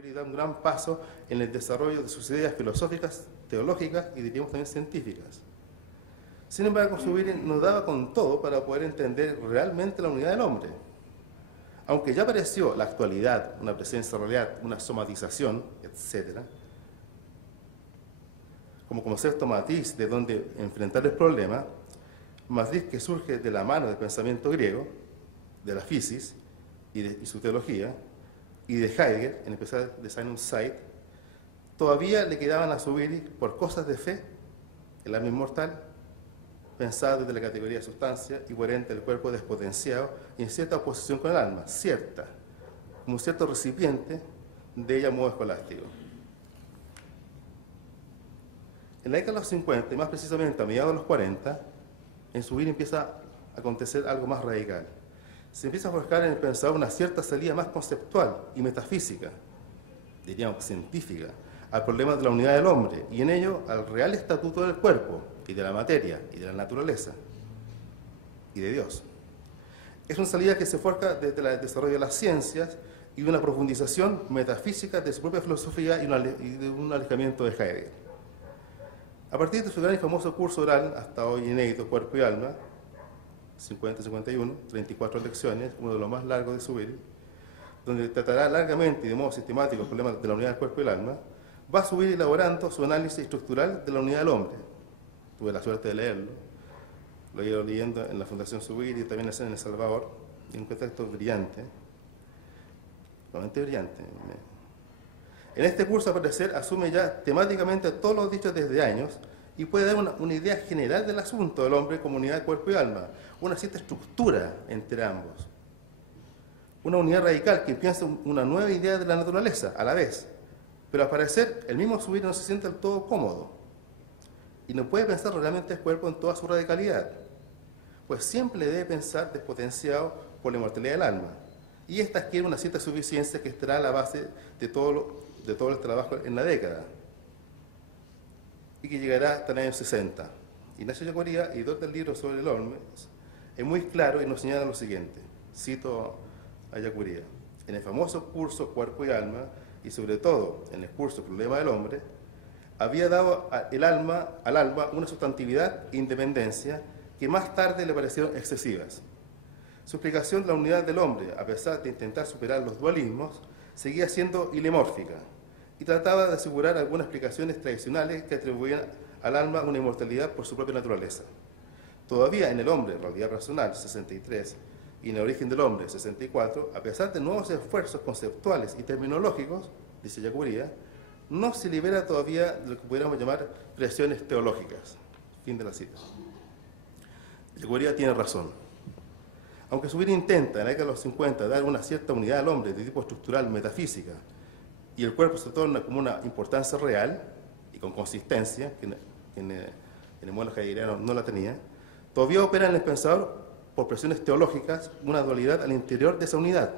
Zubiri da un gran paso en el desarrollo de sus ideas filosóficas, teológicas y diríamos también científicas. Sin embargo, Zubiri nos daba con todo para poder entender realmente la unidad del hombre. Aunque ya apareció la actualidad, una presencia real, una somatización, etc., como concepto matiz de donde enfrentar el problema, matriz que surge de la mano del pensamiento griego, de la physis y su teología, y de Heidegger, en especial de Sigmund Freud, todavía le quedaban a Zubiri por cosas de fe, el alma inmortal, pensada desde la categoría de sustancia y coherente del cuerpo despotenciado y en cierta oposición con el alma, cierta, como un cierto recipiente de ella a modo escolástico. En la década de los 50, y más precisamente a mediados de los 40, en Zubiri empieza a acontecer algo más radical. Se empieza a forjar en el pensador una cierta salida más conceptual y metafísica, diríamos científica, al problema de la unidad del hombre y en ello al real estatuto del cuerpo y de la materia y de la naturaleza y de Dios. Es una salida que se forja desde el desarrollo de las ciencias y de una profundización metafísica de su propia filosofía y de un alejamiento de Heidegger. A partir de su gran y famoso curso oral, hasta hoy inédito, Cuerpo y Alma, 50-51, 34 lecciones, uno de los más largos de Zubiri, donde tratará largamente y de modo sistemático el problema de la unidad del cuerpo y el alma, va a subir elaborando su análisis estructural de la unidad del hombre. Tuve la suerte de leerlo, lo he ido leyendo en la Fundación Zubiri y también en El Salvador, en un contexto brillante, realmente brillante. En este curso, al parecer, asume ya temáticamente todos los dichos desde años y puede dar una idea general del asunto del hombre como unidad de cuerpo y alma, una cierta estructura entre ambos. Una unidad radical que piensa una nueva idea de la naturaleza a la vez, pero al parecer el mismo Zubiri no se siente del todo cómodo y no puede pensar realmente el cuerpo en toda su radicalidad, pues siempre debe pensar despotenciado por la inmortalidad del alma, y esta adquiere una cierta suficiencia que estará a la base de todo el trabajo en la década, y que llegará hasta el año 60. Ignacio Ellacuría, editor del libro sobre el hombre, es muy claro y nos señala lo siguiente, cito a Ellacuría: en el famoso curso Cuerpo y Alma, y sobre todo en el curso Problema del Hombre, había dado al alma una sustantividad e independencia que más tarde le parecieron excesivas. Su explicación de la unidad del hombre, a pesar de intentar superar los dualismos, seguía siendo ilemórfica y trataba de asegurar algunas explicaciones tradicionales que atribuían al alma una inmortalidad por su propia naturaleza. Todavía en El hombre, realidad personal, 63, y en El origen del hombre, 64, a pesar de nuevos esfuerzos conceptuales y terminológicos, dice Ellacuría, no se libera todavía de lo que pudiéramos llamar presiones teológicas. Fin de la cita. Ellacuría tiene razón. Aunque Zubiri intenta en la década de los 50 dar una cierta unidad al hombre de tipo estructural, metafísica, y el cuerpo se torna como una importancia real y con consistencia, que en el modelo heideggeriano no la tenía, todavía opera en el pensador por presiones teológicas una dualidad al interior de esa unidad.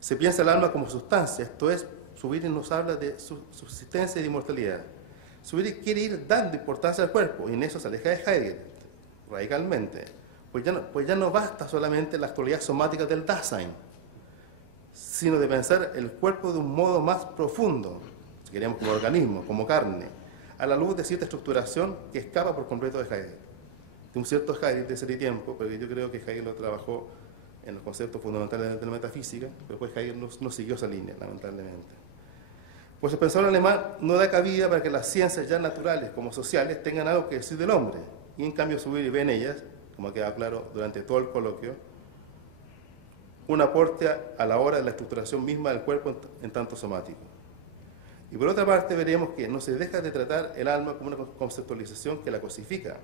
Se piensa el alma como sustancia, esto es, Zubiri nos habla de su subsistencia y de inmortalidad. Zubiri quiere ir dando importancia al cuerpo y en eso se aleja de Heidegger radicalmente, pues ya no basta solamente la actualidad somática del Dasein, sino de pensar el cuerpo de un modo más profundo, si queremos como organismo, como carne, a la luz de cierta estructuración que escapa por completo de Heidegger. De un cierto Heidegger de ese tiempo, pero yo creo que Heidegger lo trabajó en los conceptos fundamentales de la metafísica, pero pues Heidegger no siguió esa línea, lamentablemente. Pues el pensador alemán no da cabida para que las ciencias ya naturales como sociales tengan algo que decir del hombre, y en cambio Zubiri ve en ellas, como ha quedado claro durante todo el coloquio, un aporte a la hora de la estructuración misma del cuerpo en tanto somático. Y por otra parte veremos que no se deja de tratar el alma como una conceptualización que la cosifica.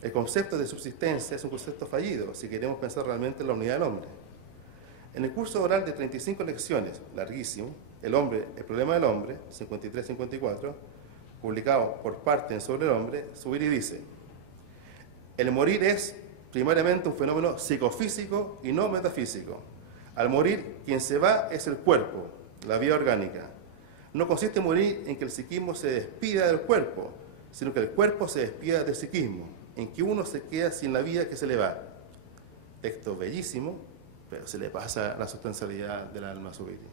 El concepto de subsistencia es un concepto fallido si queremos pensar realmente en la unidad del hombre. En el curso oral de 35 lecciones, larguísimo, El hombre, el problema del hombre, 53-54, publicado por Parten sobre el hombre, Zubiri dice: el morir es primariamente un fenómeno psicofísico y no metafísico. Al morir, quien se va es el cuerpo, la vida orgánica. No consiste en morir en que el psiquismo se despida del cuerpo, sino que el cuerpo se despida del psiquismo, en que uno se queda sin la vida que se le va. Texto bellísimo, pero se le pasa la sustancialidad del alma a Zubiri.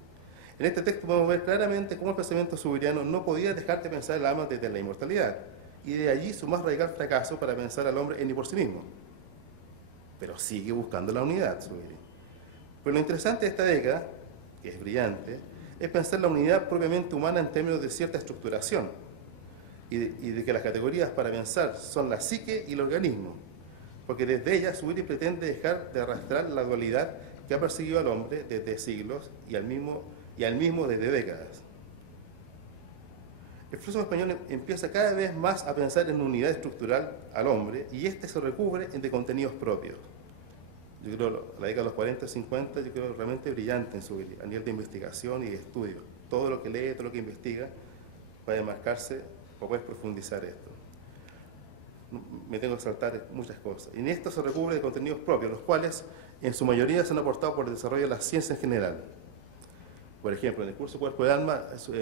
En este texto podemos ver claramente cómo el pensamiento subiriano no podía dejar de pensar el alma desde la inmortalidad, y de allí su más radical fracaso para pensar al hombre en y por sí mismo. Pero sigue buscando la unidad, Zubiri. Pero lo interesante de esta década, que es brillante, es pensar la unidad propiamente humana en términos de cierta estructuración, y de que las categorías para pensar son la psique y el organismo, porque desde ella Zubiri pretende dejar de arrastrar la dualidad que ha perseguido al hombre desde siglos y al mismo desde décadas. El filósofo español empieza cada vez más a pensar en unidad estructural al hombre, y este se recubre de contenidos propios. Yo creo la década de los 40, 50, yo creo realmente brillante en su a nivel de investigación y de estudio. Todo lo que lee, todo lo que investiga, puede marcarse o puede profundizar esto. Me tengo que saltar muchas cosas. Y en esto se recubre de contenidos propios, los cuales en su mayoría se han aportado por el desarrollo de la ciencia en general. Por ejemplo, en el curso Cuerpo de Alma,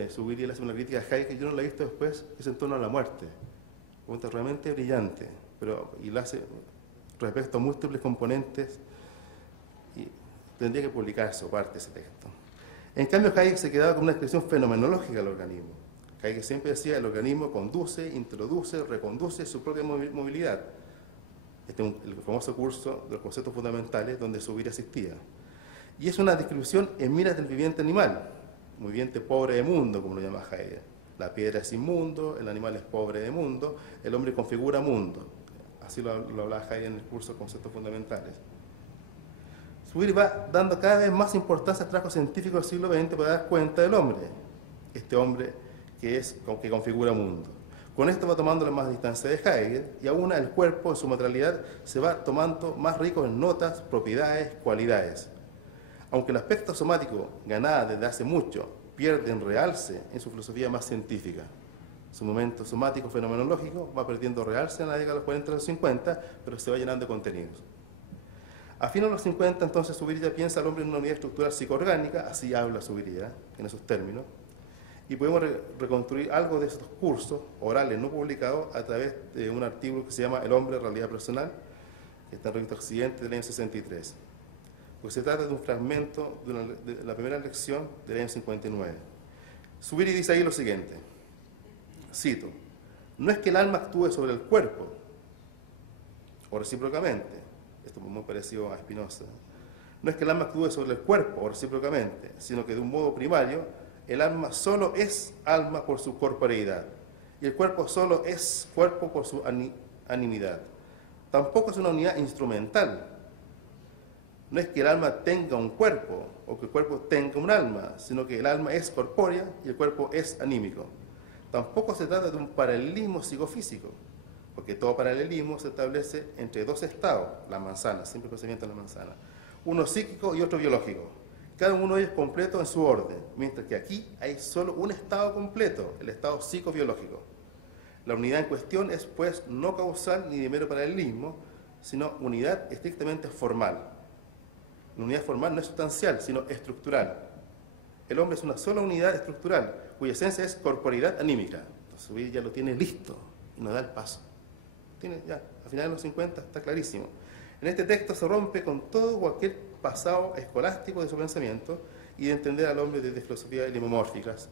Zubiri le hace una crítica a Heidegger que yo no la he visto después, es en torno a la muerte. Pregunta realmente brillante, y lo hace respecto a múltiples componentes, y tendría que publicarse o parte de ese texto. En cambio, Heidegger se quedaba con una descripción fenomenológica del organismo. Heidegger siempre decía el organismo conduce, introduce, reconduce su propia movilidad. Este es el famoso curso de los conceptos fundamentales donde Zubiri asistía. Y es una descripción en miras del viviente animal, un viviente pobre de mundo, como lo llama Heidegger. La piedra es inmundo, el animal es pobre de mundo, el hombre configura mundo. Así lo hablaba Heidegger en el curso de conceptos fundamentales. Zubiri va dando cada vez más importancia al trabajo científico del siglo XX para dar cuenta del hombre, este hombre que configura mundo. Con esto va tomando la más distancia de Heidegger, y aún el cuerpo en su materialidad se va tomando más rico en notas, propiedades, cualidades. Aunque el aspecto somático, ganada desde hace mucho, pierde en realce en su filosofía más científica. Su momento somático fenomenológico va perdiendo realce en la década de los 40 y los 50, pero se va llenando de contenidos. A fines de los 50, entonces, Zubiri ya piensa al hombre en una unidad estructural psicoorgánica, así habla Zubiri, en esos términos, y podemos reconstruir algo de estos cursos orales no publicados a través de un artículo que se llama El hombre, realidad personal, que está en Revista Occidente del año 63. Porque se trata de un fragmento de la primera lección del año 59. Zubiri dice ahí lo siguiente, cito: no es que el alma actúe sobre el cuerpo, o recíprocamente, esto es muy parecido a Spinoza, no es que el alma actúe sobre el cuerpo, o recíprocamente, sino que de un modo primario, el alma solo es alma por su corporeidad, y el cuerpo solo es cuerpo por su animidad. Tampoco es una unidad instrumental. No es que el alma tenga un cuerpo o que el cuerpo tenga un alma, sino que el alma es corpórea y el cuerpo es anímico. Tampoco se trata de un paralelismo psicofísico, porque todo paralelismo se establece entre dos estados, la manzana, siempre pensamiento en la manzana, uno psíquico y otro biológico. Cada uno de ellos completo en su orden, mientras que aquí hay solo un estado completo, el estado psicobiológico. La unidad en cuestión es, pues, no causal ni de mero paralelismo, sino unidad estrictamente formal. La unidad formal no es sustancial, sino estructural. El hombre es una sola unidad estructural, cuya esencia es corporeidad anímica. Entonces, Zubiri ya lo tiene listo y nos da el paso. Tiene ya, a finales de los 50 está clarísimo. En este texto se rompe con todo cualquier pasado escolástico de su pensamiento y de entender al hombre desde filosofías limomórficas.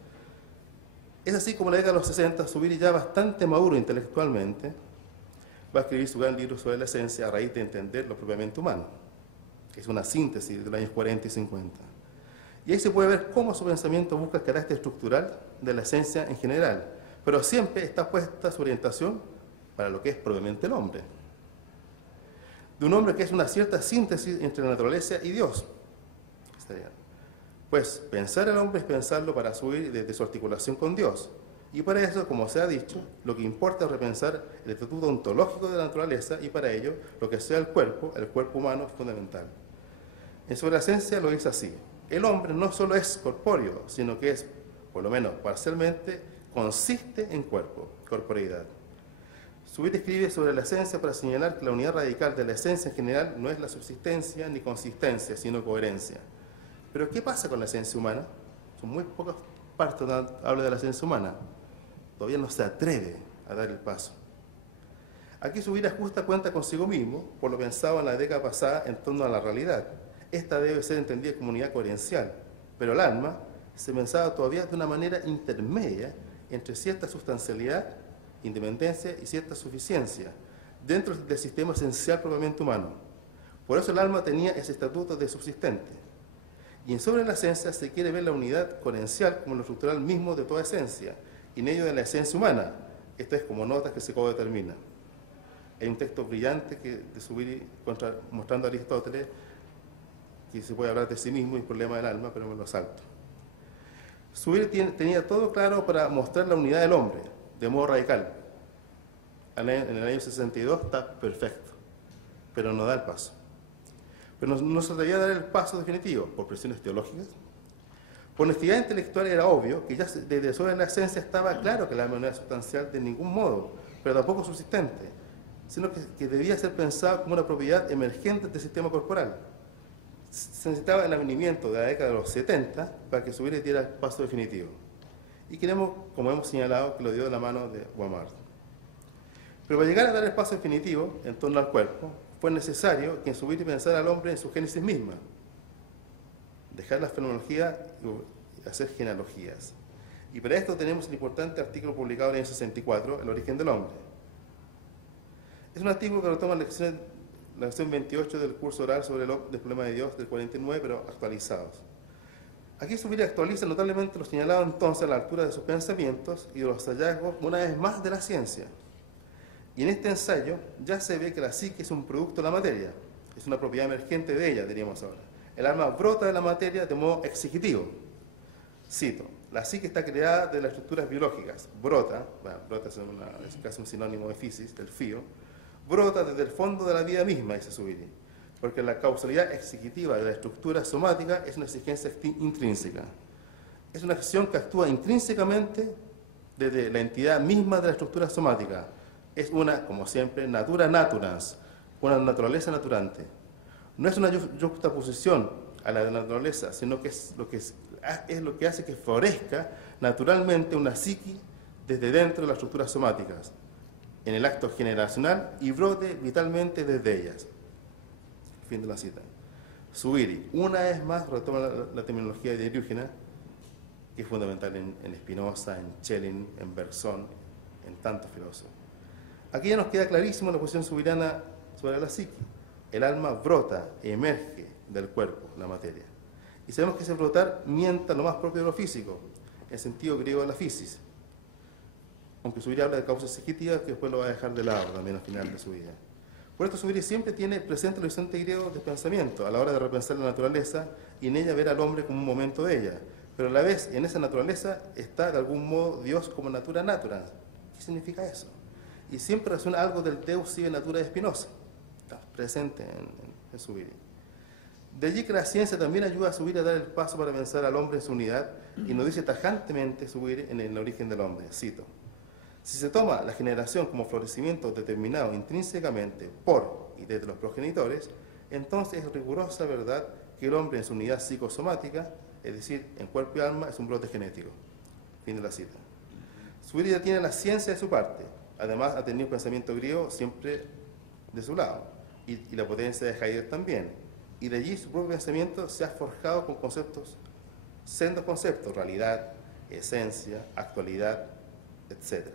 Es así como en la década de los 60, Zubiri, ya bastante maduro intelectualmente, va a escribir su gran libro sobre la esencia a raíz de entender lo propiamente humano, que es una síntesis de los años 40 y 50. Y ahí se puede ver cómo su pensamiento busca el carácter estructural de la esencia en general, pero siempre está puesta su orientación para lo que es propiamente el hombre. De un hombre que es una cierta síntesis entre la naturaleza y Dios. Pues pensar al hombre es pensarlo para subir desde su articulación con Dios. Y para eso, como se ha dicho, lo que importa es repensar el estatuto ontológico de la naturaleza, y para ello, lo que sea el cuerpo humano es fundamental. En su esencia lo dice así: el hombre no solo es corpóreo, sino que es, por lo menos parcialmente, consiste en cuerpo, corporeidad. Zubiri escribe sobre la esencia para señalar que la unidad radical de la esencia en general no es la subsistencia ni consistencia, sino coherencia. Pero ¿qué pasa con la esencia humana? Son muy pocas partes donde habla de la esencia humana. Todavía no se atreve a dar el paso. Aquí Zubiri ajusta cuenta consigo mismo por lo pensado en la década pasada en torno a la realidad. Esta debe ser entendida como unidad coherencial, pero el alma se pensaba todavía de una manera intermedia entre cierta sustancialidad, independencia y cierta suficiencia, dentro del sistema esencial propiamente humano. Por eso el alma tenía ese estatuto de subsistente. Y en sobre la esencia se quiere ver la unidad coherencial como lo estructural mismo de toda esencia, y en ello de la esencia humana. Esto es como notas que se codetermina. Hay un texto brillante de Zubiri mostrando a Aristóteles que se puede hablar de sí mismo y el problema del alma, pero me lo salto. Zubiri tenía todo claro para mostrar la unidad del hombre, de modo radical. En el año 62 está perfecto, pero no da el paso. Pero no se atrevía a dar el paso definitivo, por presiones teológicas. Por honestidad intelectual era obvio que ya desde sobre la esencia estaba claro que la alma no era sustancial de ningún modo, pero tampoco subsistente, sino que debía ser pensado como una propiedad emergente del sistema corporal. Se necesitaba el avenimiento de la década de los 70 para que Zubiri diera el paso definitivo. Y queremos, como hemos señalado, que lo dio de la mano de Guamard. Pero para llegar a dar el paso definitivo en torno al cuerpo, fue necesario que Zubiri pensara al hombre en su génesis misma, dejar la fenomenología y hacer genealogías. Y para esto tenemos el importante artículo publicado en el año 64, El origen del hombre. Es un artículo que retoma la lección 28 del curso oral sobre el problema de Dios del 49, pero actualizados. Aquí Zubiri actualiza notablemente lo señalado entonces a la altura de sus pensamientos y de los hallazgos, una vez más, de la ciencia. Y en este ensayo ya se ve que la psique es un producto de la materia, es una propiedad emergente de ella, diríamos ahora. El alma brota de la materia de modo exegetivo. Cito, la psique está creada de las estructuras biológicas. Brota es casi un sinónimo de physis, del fío, brota desde el fondo de la vida misma, dice Zubiri, porque la causalidad executiva de la estructura somática es una exigencia intrínseca. Es una acción que actúa intrínsecamente desde la entidad misma de la estructura somática. Es una, como siempre, natura naturans, una naturaleza naturante. No es una juxtaposición a la de la naturaleza, sino que es lo que hace que florezca naturalmente una psique desde dentro de las estructuras somáticas, en el acto generacional, y brote vitalmente desde ellas. Fin de la cita. Zubiri, una vez más, retoma la terminología de Diógenes, que es fundamental en Spinoza, en Schelling, en Bergson, en tantos filósofos. Aquí ya nos queda clarísimo la posición subirana sobre la psique. El alma brota, emerge del cuerpo, la materia. Y sabemos que ese brotar mienta lo más propio de lo físico, en sentido griego de la physis. Aunque Zubiri habla de causas ejecutivas, que después lo va a dejar de lado también al final de su vida. Por esto Zubiri siempre tiene presente el horizonte griego de pensamiento a la hora de repensar la naturaleza y en ella ver al hombre como un momento de ella. Pero a la vez, en esa naturaleza está de algún modo Dios como natura naturans. ¿Qué significa eso? Y siempre relaciona algo del Deus sive natura de Spinoza. Está presente en Zubiri. De allí que la ciencia también ayuda a Zubiri a dar el paso para pensar al hombre en su unidad, y nos dice tajantemente Zubiri en el origen del hombre, cito: si se toma la generación como florecimiento determinado intrínsecamente por y desde los progenitores, entonces es rigurosa verdad que el hombre en su unidad psicosomática, es decir, en cuerpo y alma, es un brote genético. Fin de la cita. Zubiri ya tiene la ciencia de su parte, además ha tenido pensamiento griego siempre de su lado, y la potencia de Heidegger también, y de allí su propio pensamiento se ha forjado con sendos conceptos, realidad, esencia, actualidad, etc.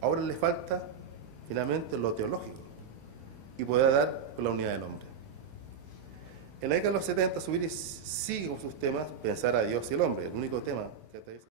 Ahora le falta, finalmente, lo teológico, y podrá dar con la unidad del hombre. En la década de los 70, Zubiri sigue con sus temas, pensar a Dios y el hombre, el único tema que